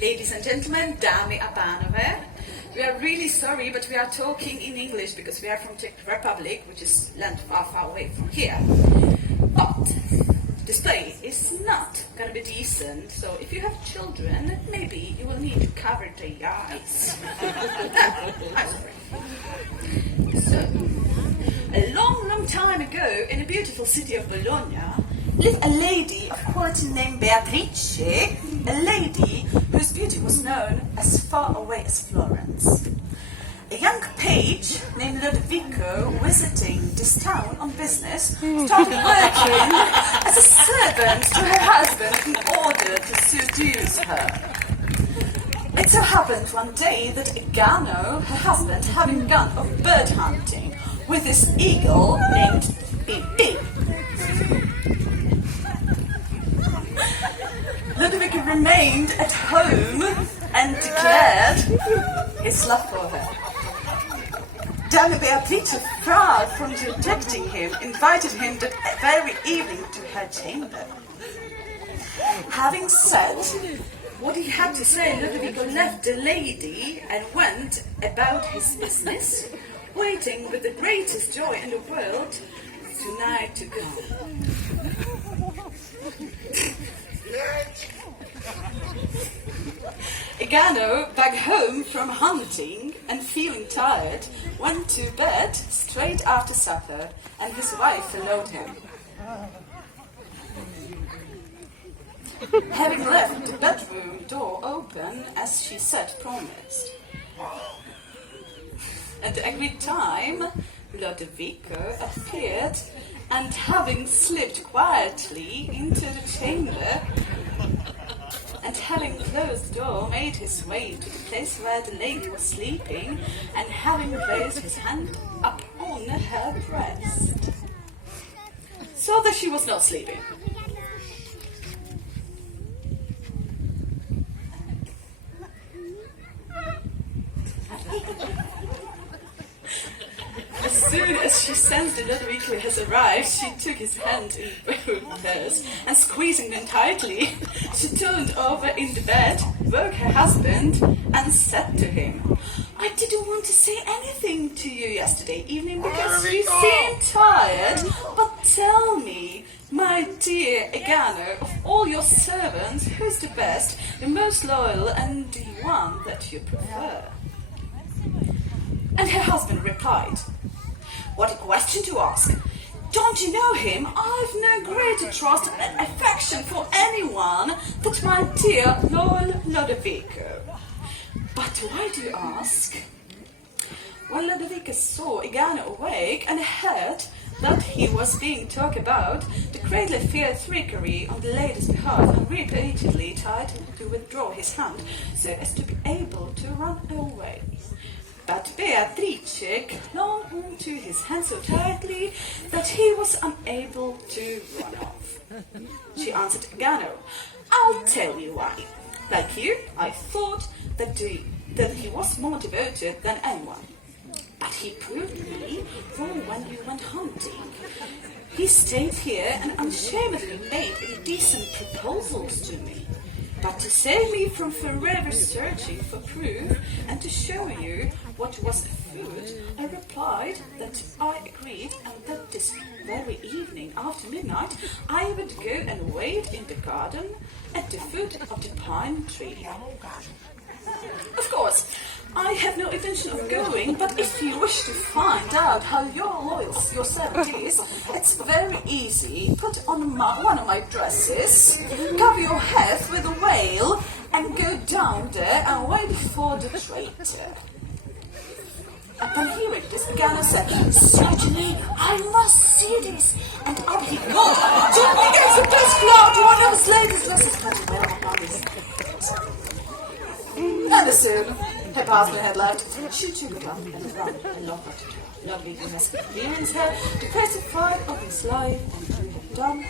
Ladies and gentlemen, dámy a pánové, we are really sorry, but we are talking in English because we are from Czech Republic, which is land far, far away from here. But display is not going to be decent, so if you have children, maybe you will need to cover their eyes. I'm sorry. So, a long, long time ago, in the beautiful city of Bologna, lived a lady of quality named Beatrice, a lady whose beauty was known as far away as Florence. A young page named Lodovico, visiting this town on business, started working as a servant to her husband in order to seduce her. It so happened one day that Egano, her husband, having gone off bird hunting with his eagle named Bibi, Lodovico remained at home and declared his love for her. Dame Beatrice, far from rejecting him, invited him that very evening to her chamber. Having said what he had to say, Lodovico left the lady and went about his business, waiting with the greatest joy in the world tonight to come. Egano, back home from hunting and feeling tired, went to bed straight after supper, and his wife followed him. Having left the bedroom door open, as she said promised. At the agreed time, Lodovico appeared, and having slipped quietly into the chamber, and having closed the door, made his way to the place where the lady was sleeping, and having placed his hand upon her breast, saw that she was not sleeping. As soon as she sensed that Lodovico has arrived, she took his hand in both hers, and squeezing them tightly, she turned over in the bed, woke her husband, and said to him, "I didn't want to say anything to you yesterday evening because you seemed tired, but tell me, my dear Egano, of all your servants, who's the best, the most loyal, and the one that you prefer?" And her husband replied, "What a question to ask! Don't you know him? I've no greater trust and affection for anyone than my dear loyal Lodovico." "But why do you ask?" When Lodovico saw Egano awake and heard that he was being talked about, the greatly feared trickery on the lady's behalf, and repeatedly tried to withdraw his hand so as to be able to run away. But Beatrice clung on to his hand so tightly that he was unable to run off. She answered Egano, "I'll tell you why. Like you, I thought that he was more devoted than anyone. But he proved me wrong when he went hunting. He stayed here and unashamedly made indecent proposals to me. But to save me from forever searching for proof and to show you what was afoot, I replied that I agreed, and that this very evening after midnight I would go and wait in the garden at the foot of the pine tree. Of course, I have no intention of going, but if you wish to find out how your servant is, it's very easy. Put on one of my dresses, cover your head with a veil, and go down there and wait for the traitor." Upon hearing this, Egano said, "Certainly, I must see this." And up he goes, jumping as a best cloud, one of his ladies dresses cut away my bodies. And as soon her husband had left, she took it up and ran and locked it to her. Lodovico has experienced her, the crucified of his life, and who had done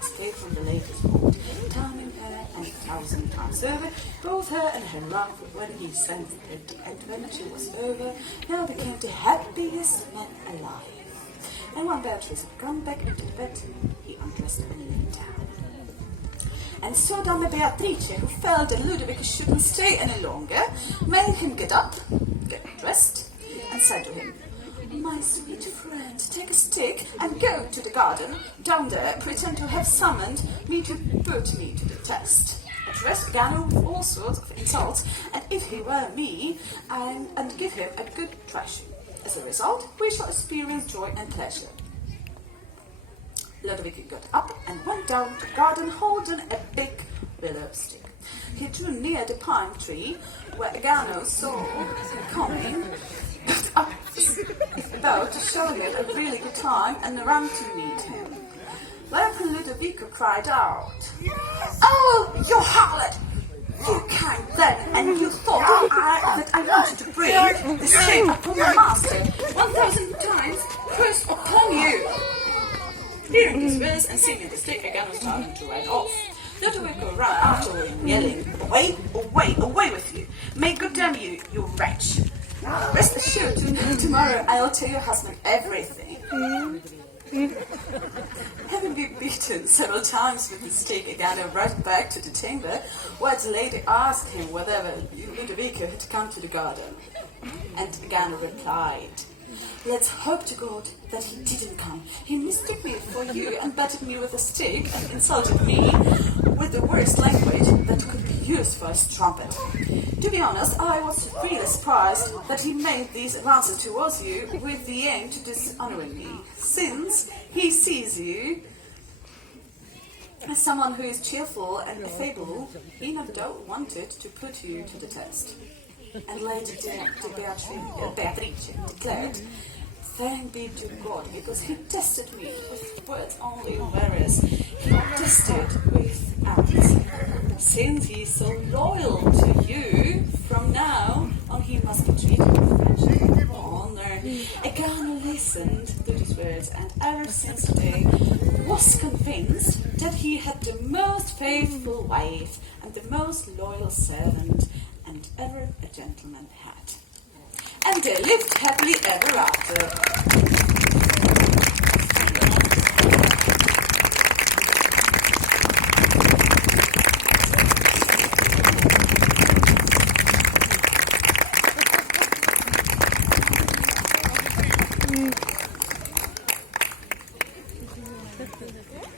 escape from the lady's court, charming her and 1,000 times over, both her and her love, when he sensed that the adventure was over, now became the happiest man alive. And when Beatrice had gone back into the bed, he undressed and lay down. And so Dame Beatrice, who felt that Ludovico shouldn't stay any longer, made him get up, get dressed, and said to him, "My sweet friend, take a stick and go to the garden. Down there, pretend to have summoned me to put me to the test." Address Gano with all sorts of insults, and if he were me, and give him a good thrashing. As a result, we shall experience joy and pleasure. Ludovico got up and went down to the garden holding a big willow stick. He drew near the pine tree where Gano saw him coming, got up about to show him a really good time and ran to meet him. Whereupon Ludovico cried out, "Oh, you harlot! You came then, and you thought that I wanted to bring the shame upon my master 1,000 times curse upon you!" Hearing these words and seeing the stick, Agano started to ride off. Ludovico ran after him, yelling, "Away, away, away with you! May God damn you, you wretch! Rest assured, tomorrow I'll tell your husband everything." Having been beaten several times with the stick, Agano rushed back to the chamber, where the lady asked him whether Ludovico had come to the garden. And Agano replied, "Let's hope to God that he didn't come. He mistook me for you and battered me with a stick and insulted me with the worst language that could be used for a strumpet. To be honest, I was really surprised that he made these advances towards you with the aim to dishonor me, since he sees you as someone who is cheerful and affable. He no doubt wanted to put you to the test." And Lady Beatrice declared, "Thank be to God, because he tested me with words only, whereas he tested with acts. Since he is so loyal to you, from now on he must be treated with friendship and honor." Agano listened to these words, and ever since today was convinced that he had the most faithful wife and the most loyal servant and ever a gentleman had. And they lived happily ever after.